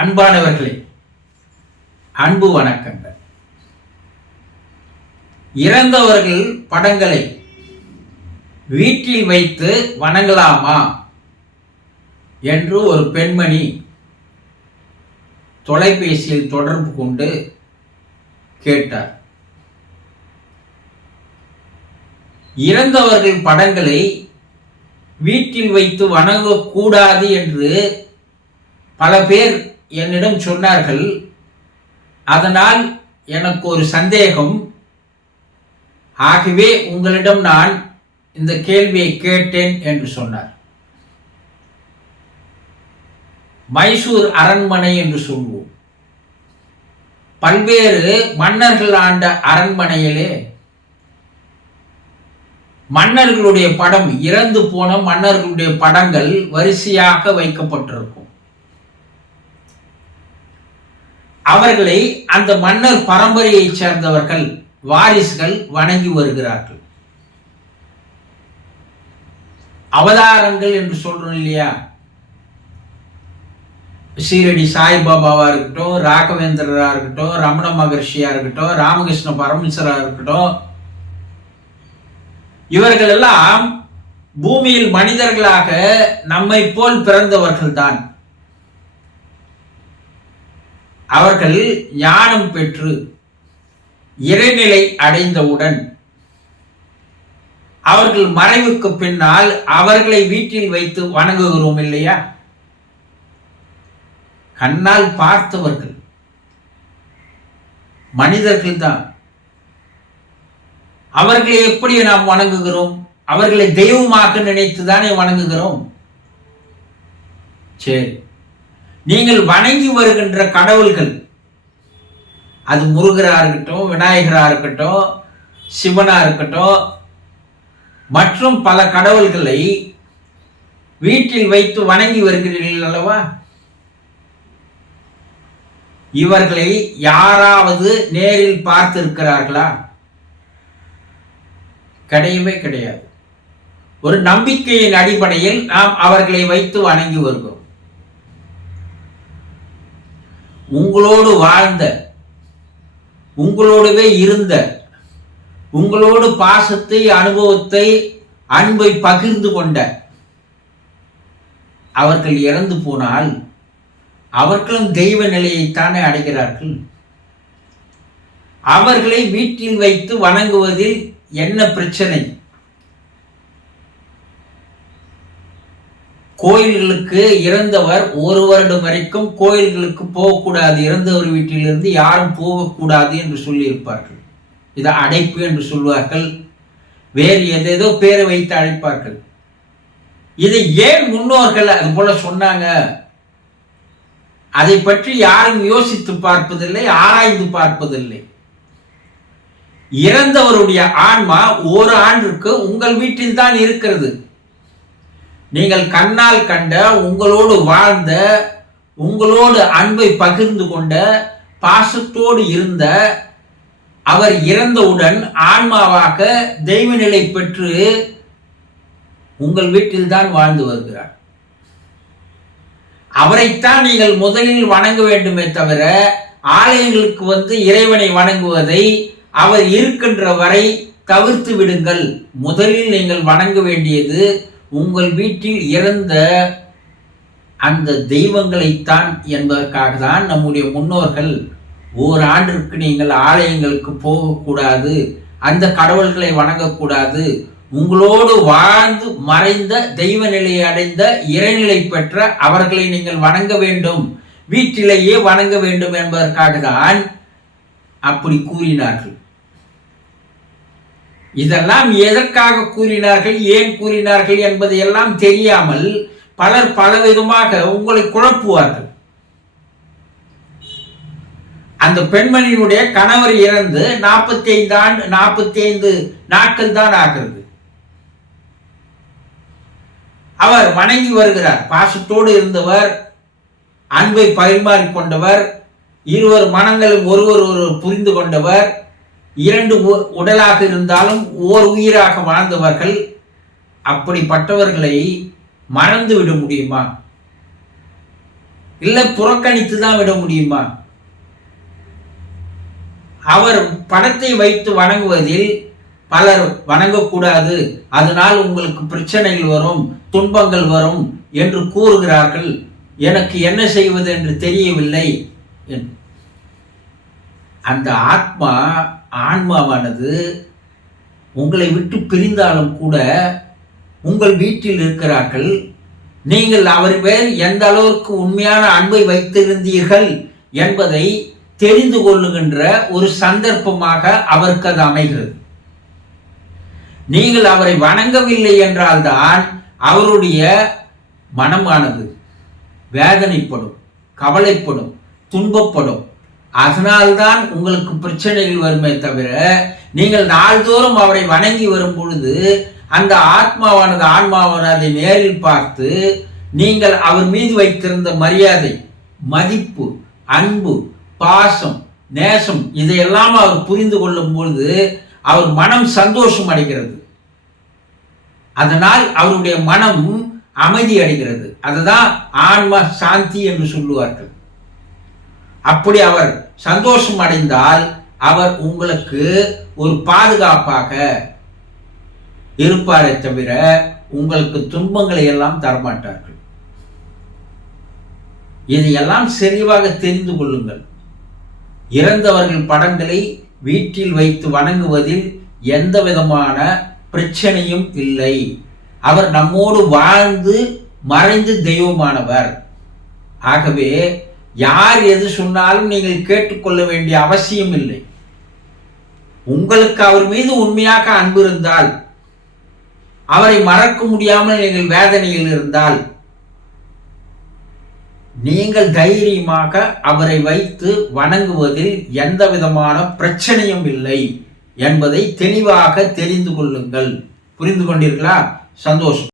அன்பானவர்களே, அன்பு வணக்கங்கள். இறந்தவர்கள் படங்களை வீட்டில் வைத்து வணங்கலாமா என்று ஒரு பெண்மணி தொலைபேசியில் தொடர்பு கொண்டு கேட்டார். இறந்தவர்கள் படங்களை வீட்டில் வைத்து வணங்கக்கூடாது என்று பல பேர் என்னிடம் சொன்னார்கள். அதனால் எனக்கு ஒரு சந்தேகம். ஆகவே உங்களிடம் நான் இந்த கேள்வியை கேட்டேன் என்று சொன்னார். மைசூர் அரண்மனை என்று சொல்வோம். பல்வேறு மன்னர்கள் ஆண்ட அரண்மனையிலே மன்னர்களுடைய படம், இறந்து போன மன்னர்களுடைய படங்கள் வரிசையாக வைக்கப்பட்டிருக்கும். அவர்களை அந்த மன்னர் பரம்பரையைச் சேர்ந்தவர்கள், வாரிசுகள் வணங்கி வருகிறார்கள். அவதாரங்கள் என்று சொல்றோம் இல்லையா? சீரடி சாய்பாபாவா இருக்கட்டும், ராகவேந்திரரா இருக்கட்டும், ரமண மகர்ஷியா இருக்கட்டும், ராமகிருஷ்ண பரமேஸ்வரா இருக்கட்டும், இவர்கள் எல்லாம் பூமியில் மனிதர்களாக நம்மை போல் பிறந்தவர்கள் தான். அவர்கள் ஞானம் பெற்று இறைநிலை அடைந்தவுடன் அவர்கள் மறைவுக்கு பின்னால் அவர்களை வீட்டில் வைத்து வணங்குகிறோம் இல்லையா? கண்ணால் பார்த்தவர்கள் மனிதர்கள் தான். அவர்களை எப்படி நாம் வணங்குகிறோம்? அவர்களை தெய்வமாக நினைத்துதானே வணங்குகிறோம். சரி, நீங்கள் வணங்கி வருகின்ற கடவுள்கள், அது முருகரா இருக்கட்டும், விநாயகரா இருக்கட்டும், சிவனா இருக்கட்டும், மற்றும் பல கடவுள்களை வீட்டில் வைத்து வணங்கி வருகிறீர்கள் அல்லவா? இவர்களை யாராவது நேரில் பார்த்திருக்கிறார்களா? கிடையவே கிடையாது. ஒரு நம்பிக்கையின் அடிப்படையில் நாம் அவர்களை வைத்து வணங்கி வருகிறோம். உங்களோடு வாழ்ந்த, உங்களோடவே இருந்த, உங்களோடு பாசத்தை, அனுபவத்தை, அன்பை பகிர்ந்து கொண்ட அவர்கள் இறந்து போனால் அவர்களும் தெய்வ நிலையைத்தானே அடைகிறார்கள். அவர்களை வீட்டில் வைத்து வணங்குவதில் என்ன பிரச்சனை? கோயில்களுக்கு இறந்தவர் ஒரு வருடம் வரைக்கும் கோயில்களுக்கு போகக்கூடாது, இறந்தவர் வீட்டிலிருந்து யாரும் போகக்கூடாது என்று சொல்லியிருப்பார்கள். இதை அடைப்பு என்று சொல்வார்கள், வேறு ஏதேதோ பேரை வைத்து அழைப்பார்கள். இதை ஏன் முன்னோர்கள் அது போல சொன்னாங்க? அதை பற்றி யாரும் யோசித்து பார்ப்பதில்லை, ஆராய்ந்து பார்ப்பதில்லை. இறந்தவருடைய ஆன்மா ஒரு ஆண்டிற்கு உங்கள் வீட்டில் தான் இருக்கிறது. நீங்கள் கண்ணால் கண்ட, உங்களோடு வாழ்ந்த, உங்களோடு அன்பை பகிர்ந்து கொண்ட, பாசத்தோடு இருந்த அவர் இறந்தவுடன் ஆன்மாவாக தெய்வ நிலை பெற்று உங்கள் வீட்டில் தான் வாழ்ந்து வருகிறார். அவரைத்தான் நீங்கள் முதலில் வணங்க வேண்டுமே தவிர, ஆலயங்களுக்கு வந்து இறைவனை வணங்குவதை அவர் இருக்கின்ற வரை தவிர்த்து விடுங்கள். முதலில் நீங்கள் வணங்க வேண்டியது உங்கள் வீட்டில் இறந்த அந்த தெய்வங்களைத்தான் என்பதற்காக தான் நம்முடைய முன்னோர்கள் ஓராண்டிற்கு நீங்கள் ஆலயங்களுக்கு போகக்கூடாது, அந்த கடவுள்களை வணங்கக்கூடாது, உங்களோடு வாழ்ந்து மறைந்த தெய்வ நிலையை அடைந்த இறைநிலை பெற்ற அவர்களை நீங்கள் வணங்க வேண்டும், வீட்டிலேயே வணங்க வேண்டும் என்பதற்காக தான் அப்படி கூறினார்கள். இதெல்லாம் எதற்காக கூறினார்கள், ஏன் கூறினார்கள் என்பது எல்லாம் தெரியாமல் பலர் பலவிதமாக உங்களை குழப்புவார்கள். அந்த பெண்மணியினுடைய கணவர் இறந்து 45 நாட்கள் தான் ஆகிறது. அவர் வணங்கி வருகிறார். பாசத்தோடு இருந்தவர், அன்பை பரிமாறிக்கொண்டவர், இருவர் மனங்களும் ஒருவர் புரிந்து கொண்டவர், இரண்டு உடலாக இருந்தாலும் ஓர் உயிராக வாழ்ந்தவர்கள். அப்படிப்பட்டவர்களை மறந்து விட முடியுமா? இல்லை புறக்கணித்து தான் விட முடியுமா? அவர் படத்தை வைத்து வணங்குவதில் பலர் வணங்கக்கூடாது, அதனால் உங்களுக்கு பிரச்சனைகள் வரும், துன்பங்கள் வரும் என்று கூறுகிறார்கள். எனக்கு என்ன செய்வது என்று தெரியவில்லை. அந்த ஆன்மாவானது உங்களை விட்டு பிரிந்தாலும் கூட உங்கள் வீட்டில் இருக்கிறார்கள். நீங்கள் அவர் மேல் எந்த அளவிற்கு உண்மையான அன்பை வைத்திருந்தீர்கள் என்பதை தெரிந்து கொள்ளுகின்ற ஒரு சந்தர்ப்பமாக அவருக்கு அது அமைகிறது. நீங்கள் அவரை வணங்கவில்லை என்றால்தான் அவருடைய மனமானது வேதனைப்படும், கவலைப்படும், துன்பப்படும். அதனால்தான் உங்களுக்கு பிரச்சனைகள் வருமே தவிர, நீங்கள் நாள்தோறும் அவரை வணங்கி வரும் பொழுது அந்த ஆன்மாவானது அதை நேரில் பார்த்து நீங்கள் அவர் மீது வைத்திருந்த மரியாதை, மதிப்பு, அன்பு, பாசம், நேசம் இதையெல்லாம் அவர் புரிந்து கொள்ளும் பொழுது அவர் மனம் சந்தோஷம் அடைகிறது. அதனால் அவருடைய மனம் அமைதி அடைகிறது. அதுதான் ஆன்ம சாந்தி என்று சொல்லுவார்கள். அப்படி அவர் சந்தோஷம் அடைந்தால் அவர் உங்களுக்கு ஒரு பாதுகாப்பாக இருப்பாரே தவிர உங்களுக்கு துன்பங்களை எல்லாம் தரமாட்டார்கள். இதையெல்லாம் தெளிவாக தெரிந்து கொள்ளுங்கள். இறந்தவர்கள் படங்களை வீட்டில் வைத்து வணங்குவதில் எந்த விதமான பிரச்சனையும் இல்லை. அவர் நம்மோடு வாழ்ந்து மறைந்து தெய்வமானவர். ஆகவே யார் எது சொன்னாலும் நீங்கள் கேட்டுக்கொள்ள வேண்டிய அவசியம் இல்லை. உங்களுக்கு அவர் மீது உண்மையாக அன்பு இருந்தால், அவரை மறக்க முடியாமல் நீங்கள் வேதனையில் இருந்தால், நீங்கள் தைரியமாக அவரை வைத்து வணங்குவதில் எந்த விதமான பிரச்சனையும் இல்லை என்பதை தெளிவாக தெரிந்து கொள்ளுங்கள். புரிந்து கொண்டீர்களா? சந்தோஷம்.